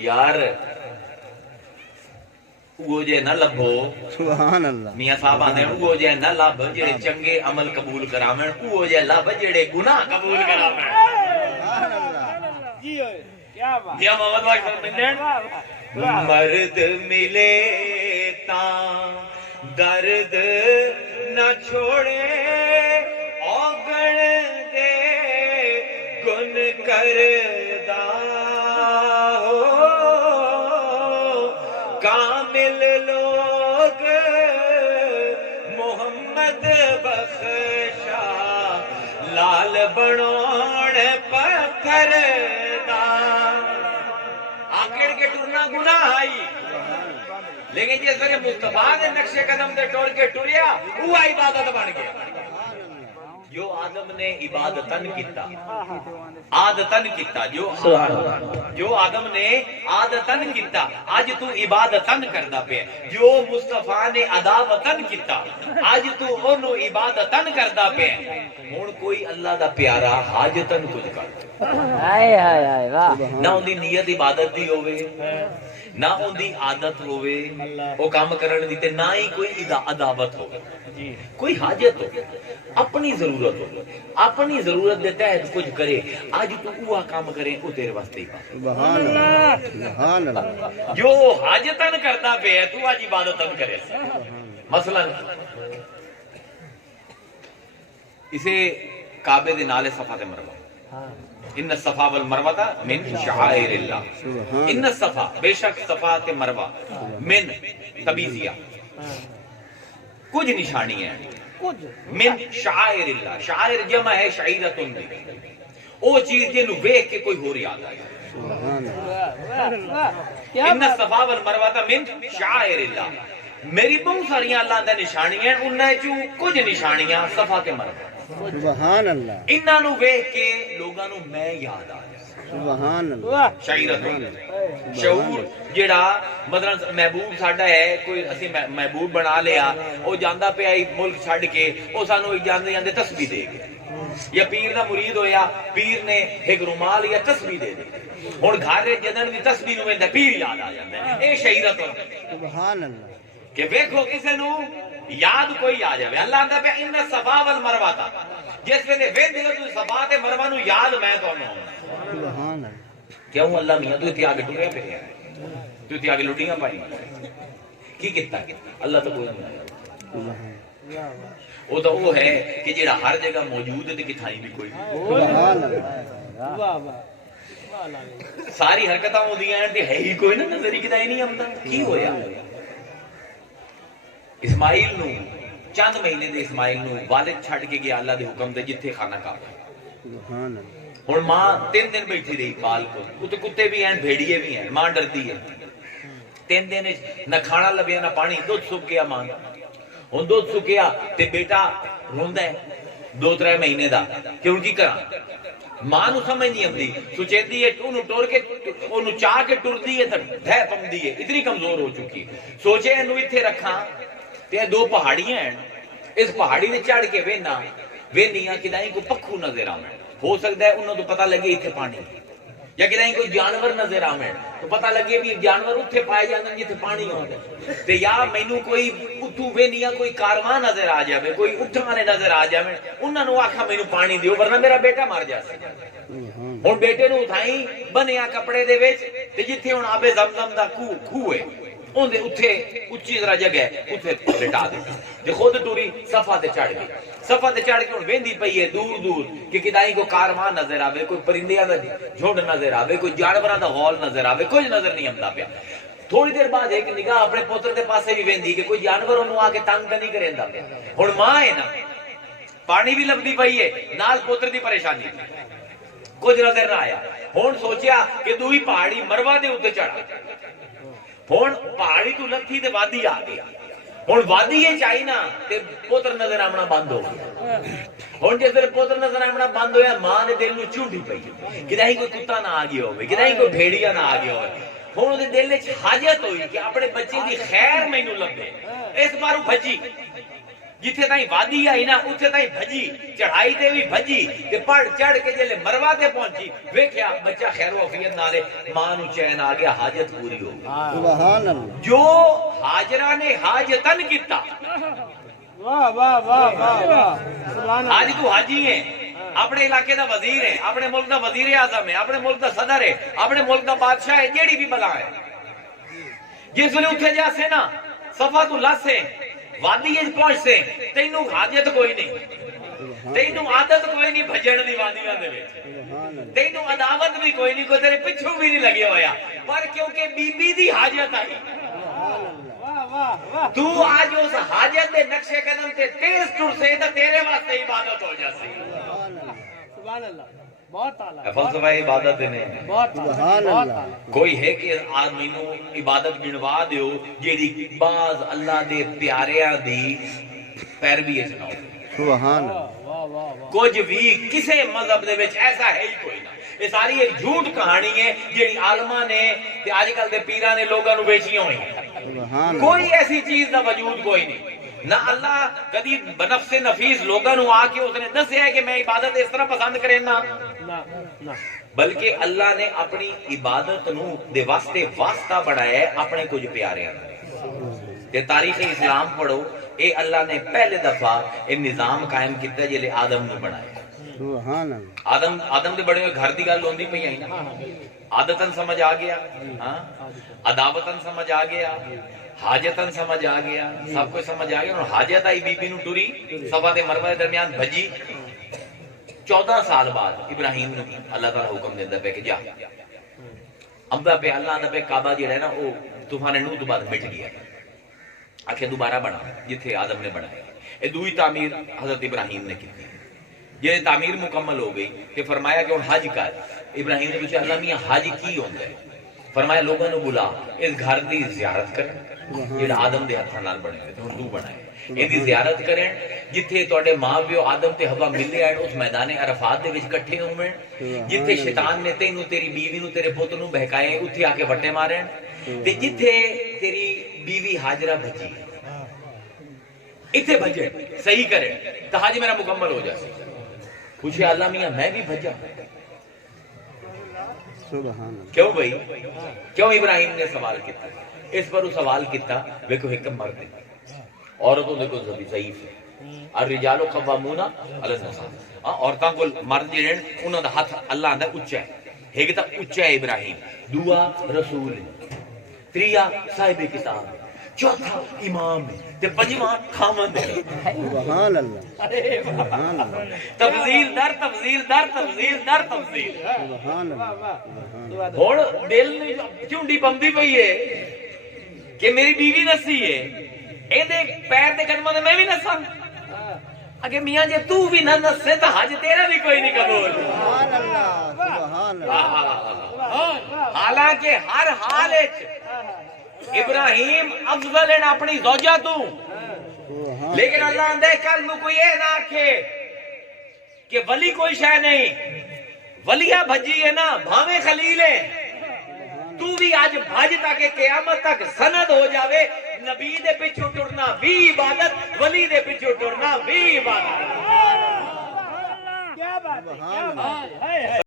یار وہ جے نہ لبھو سبحان اللہ میاں صاحب آنے وہ جے نہ لب جڑے چنگے عمل قبول کرامن وہ جے لب جڑے گناہ قبول کرامن سبحان اللہ جی ہوئے کیا بات یا محمد واقع مرد ملے تاں درد نہ چھوڑے اوگن دے گن کردہ ہو کامل لوگ محمد بخشا لال بنوڑ پتھر دا آکڑ کے ٹرنا گناہ آئی لیکن جس وقت مصطفیٰ نے نقش قدم دے ٹور کے ٹوریا وہ عبادت بن گیا جو آدم نے عبادتن کیتا عادتن کیتا جو آدم نے عادتن کیتا آج تو عبادتن کردا پیا جو مصطفیٰ نے عداوتن کیتا آج تو انہوں عبادتن کردا پیا ہن کوئی اللہ دا پیارا حاجتن کچھ کر ہائے ہائے ہائے واہ نہ ان دی نیت عبادت دی ہوئے نہ ان دی عادت ہوئے وہ کام کرن دی تے نہ ہی کوئی عداوت ہو کوئی حاجت ہو اپنی ضرورت ہو اپنی ضرورت دے تحت کچھ کرے آج تو وہ کام کرے وہ تیرے واسطے ہی سبحان اللہ سبحان اللہ جو حاجتن کرتا پہ ہے تو آج عبادتن کرے مثلا اسے کعبے دے نالے صفا تے مروہ ان الصفا والمروہ من شعائر اللہ ان الصفا بے شک صفا تے مروہ من تبیزیہ کچھ نشانی ہے من شعائر اللہ شعائر جمع ہے شعیرت او چیز جنو ویکھ کے کوئی ہو رہی آتا ہے ان الصفا والمروہ من شعائر اللہ میری بہت ساریاں اللہ دے نشانیاں انہاں چوں کچھ نشانیاں صفا تے مروہ سبحان اللہ انہاں نو ویکھ کے لوگاں نو میں یاد آ جائے سبحان اللہ شعیرت شعور جڑا مثلا محبوب ساڈا ہے کوئی اسی محبوب بنا لیا او جاندا پیا ملک چھڈ کے او سانو جاندے جاندے تسبیح دے گیا یا پیر دا مرید ہویا پیر نے ایک رومال یا تسبیح دے دی ہن گھر جدن دی تسبیح نو ویندا پیر یاد آ جاندا ہے اے شعیرت سبحان اللہ کہ ویکھو کسے نو یاد کوئی آ جاوے اللہ آندا پیا ان الصفا والمروہ تا جس ویلے ویندے ہو تو صفا تے مروہ نو یاد میں تانوں سبحان اللہ کیوں اللہ میاں تو اتنے آگے ٹریا پھریا تو اتنے آگے لٹیاں پائی کی کیتا اللہ تو کوئی نہیں آیا وہ تو وہ ہے کہ جڑا ہر جگہ موجود ہے تے کتھائی بھی کوئی سبحان اللہ واہ واہ ساری حرکتاں ہوندیاں ہیں تے ہے ہی کوئی نہ نظر ہی کدی نہیں آندا کی ہویا اسماعیل نو چند مہینے دے اسماعیل نو والد چھڈ کے گیا اللہ دے حکم دے جتھے خانہ کعبہ سبحان اللہ ہن ماں 3 دن بیٹھی رہی پال کو کتے بھی ہیں بھیڑیے بھی ہیں ماں ڈردی ہے 3 دن نہ کھانا لبیا نہ پانی دودھ سک گیا ماں ہن دودھ سکیا تے بیٹا روندا ہے 2-3 مہینے دا کہ ہن کی کراں ماں نو سمجھ نہیں آندی سوچیندی ہے اونوں ٹور کے اونوں چاہ کے ٹردی ہے تے ڈھے پمدی ہے اتنی کمزور ہو چکی سوچے اینو ایتھے رکھاں تے 2 پہاڑیاں ہیں اس پہاڑی تے چڑھ کے وینا وینیاں کدائیں کو پکھو نظر آویں ہو سکتا ہے انہوں تو پتہ لگے اتھے پانی یا کدائیں کوئی جانور نظر آویں تو پتہ لگے بھی جانور اتھے پائے جاندے جتھے پانی ہوندا تے یا مینوں کوئی اتھوں وینیاں کوئی کارواں نظر آ جاوے کوئی اٹھ والے نظر آ جاویں انہاں نو آکھاں مینوں پانی دیو ورنہ میرا بیٹا مر جاسے ہن بیٹے نو اٹھائیں بنیا کپڑے دے وچ تے جتھے ہن آبے زمزم دا کھو ہے اون دے اتھے اچھی طرح جگہ ہے اتھے لٹا دے تے خود ٹوری صفا تے چڑھ گئی صفا تے چڑھ کے ہن ویندی پئی ہے دور دور کہ کدائیں کو کارواں نظر آوے کوئی پرندیاں دا جھنڈ نظر آوے کوئی جانوراں دا غول نظر آوے کچھ نظر نہیں آندا پیا تھوڑی دیر بعد ایک نگاہ اپنے پوتر دے پاسے بھی ویندی کہ کوئی جانور اونوں آ کے تنگ نہیں کریندا پیا ہن ماں ہے نا پانی بھی لبدی پئی ہے نال پوتر دی پریشانی کچھ نظر نہ آیا ہن سوچیا کہ دوئی پہاڑی مروہ دے اوتے چڑھا ہن پہاڑی تو لتھی تے وادی آ گئی ہن وادی یہ چاہی نا تے پوتر نظر آمنا بند ہو گیا ہن جس دل پوتر نظر آمنا بند ہویا ماں نے دل نو چونڈی پئی کدائیں کوئی کتا نہ آ گیا ہوئے کدائیں کوئی بھیڑیا نہ آ گیا ہوئے ہن دے دل وچ حاجت ہوئی کہ اپنے بچے دی خیر مینوں لبے اس بارو بھجی جتھے تائیں وادی آئی نا اتھے تائیں بھجی چڑھائی تے بھی بھجی تے پڑھ چڑھ کے جلے مروا تے پہنچی ویکھیا بچہ خیر و عافیت نالے ماں نو چین آ گیا حاجت پوری ہو گئی سبحان اللہ جو ہاجرہ نے حاجتن کیتا واہ واہ واہ واہ واہ سبحان آج اللہ تو حاجی ہیں اپنے علاقے دا وزیر ہے اپنے ملک دا وزیر اعظم ہے اپنے ملک دا صدر ہے اپنے ملک دا بادشاہ ہے جیڑی بھی بلا ہے جس ویلے اٹھے جا سے نا صفا تو لس ہے وادی اج پہنچ سے تینوں حاجت کوئی نہیں تینوں عادت کوئی نہیں بھجن دی وادیاں دے وچ سبحان اللہ تینوں عداوت بھی کوئی نہیں کوئی تیرے پچھوں بھی نہیں لگے ہویا پر کیونکہ بی بی دی حاجت آئی واہ واہ واہ تو آج اس حاجت دے نقشے قدم تے تیز ٹر سے تے تیرے واسطے عبادت ہو جاسی سبحان اللہ بہت اعلیٰ فلسفہ عبادت نے بہت اعلیٰ سبحان بہت اللہ اعلیٰ کوئی ہے کہ آدمی نو عبادت گنوا دیو جیڑی باز اللہ دے پیاریاں دی پیروی وچ نہ ہو سبحان اللہ واہ واہ واہ کچھ بھی کسے مذہب دے وچ ایسا ہے ہی کوئی نہ یہ ساری ایک جھوٹ کہانی ہے جیڑی عالماں نے تے آج کل دے پیراں نے لوگاں نو بیچیاں ہوئی سبحان اللہ کوئی ایسی چیز دا وجود کوئی نہیں نہ اللہ کدی بنفس نفیس لوگاں نو آ کے اس نے دسیا ہے کہ میں عبادت اس طرح پسند کرے نا نہ نہ بلکہ اللہ نے اپنی عبادت نو دے واسطے واسطہ بڑھایا ہے اپنے کچھ پیاریاں تے تاریخ اسلام پڑھو اے اللہ نے پہلے دفعہ اے نظام قائم کیتا جلے آدم نے بنایا سبحان اللہ آدم دے بڑے ہوئے گھر دی گل ہوندی پئی نا عادتن سمجھ آ گیا ہاں عداوتن سمجھ آ گیا حاجتن سمجھ آ گیا سب کچھ سمجھ آ گیا اور حاجت آئی بی بی نو ٹری صفا تے مروہ دے درمیان بھجی 14 سال بعد ابراہیم نے اللہ تعالیٰ حکم دیندا پہ کہ جا امدا پہ اللہ دا پہ کعبہ جڑا ہے نا او طوفان نوح تو بعد مٹ گیا آکھے دوبارہ بنا جتھے آدم نے بنایا اے دوئی تعمیر حضرت ابراہیم نے کی یہ تعمیر مکمل ہو گئی کہ فرمایا کہ حج کر ابراہیم نے پوچھا اللہ میاں حج کی ہوندا ہے فرمایا لوگوں نے بلا اس گھر دی زیارت کریں جڑا آدم دے ہتھاں نال بنے ہوئے تے ہن تو بنائے ایندی زیارت کریں جتھے تواڈے ماں پیو آدم تے حوا ملے آن اس میدان عرفات دے وچ کٹھے ہوئے جتھے شیطان نے تینوں تیری بیوی نو تیرے پتر نو بہکائے اتھے آ کے وٹے مارن تے جتھے تیری بیوی ہاجرہ بھجی اتھے بھجے صحیح کریں تے حج میرا مکمل ہو جائے پوچھے اللہ میاں میں بھی بھجا سبحان اللہ کیوں بھائی کیوں ابراہیم نے سوال کیتا اس پر وہ سوال کیتا ویکھو ایک مرد ہے عورتوں دے کو ضعیف ہے الرجال قوامون علی النساء عورتاں کو مرد جڑے انہاں دا ہاتھ اللہ دا اونچا ہے ایک تا اونچا ہے ابراہیم دوسرا رسول ہے تریا صاحب کتاب ہے چوتھا امام ہے تے پنجواں خامند ہے سبحان اللہ سبحان اللہ تفضیل در تفضیل در تفضیل در تفضیل سبحان اللہ ہن دل نہیں چونڈی بمدی پئی ہے کہ میری بیوی نسی ہے اے دے پیر دے قدموں تے میں بھی نساں اگے میاں جے تو بھی نہ نسے تے حج تیرا بھی کوئی نہیں قبول سبحان اللہ سبحان اللہ حالانکہ ہر حال وچ ابراہیم افضل ہیں اپنی زوجہ تو لیکن اللہ اندے کل نو کوئی اے نہ آکھے کہ ولی کوئی شے نہیں ولیہ بھجی ہے نا بھاویں خلیل ہے تو بھی آج بھج تاکہ قیامت تک سند ہو جاوے نبی دے پیچھے ٹرنا بھی عبادت ولی دے پیچھے ٹرنا بھی عبادت کیا بات ہے کیا بات ہے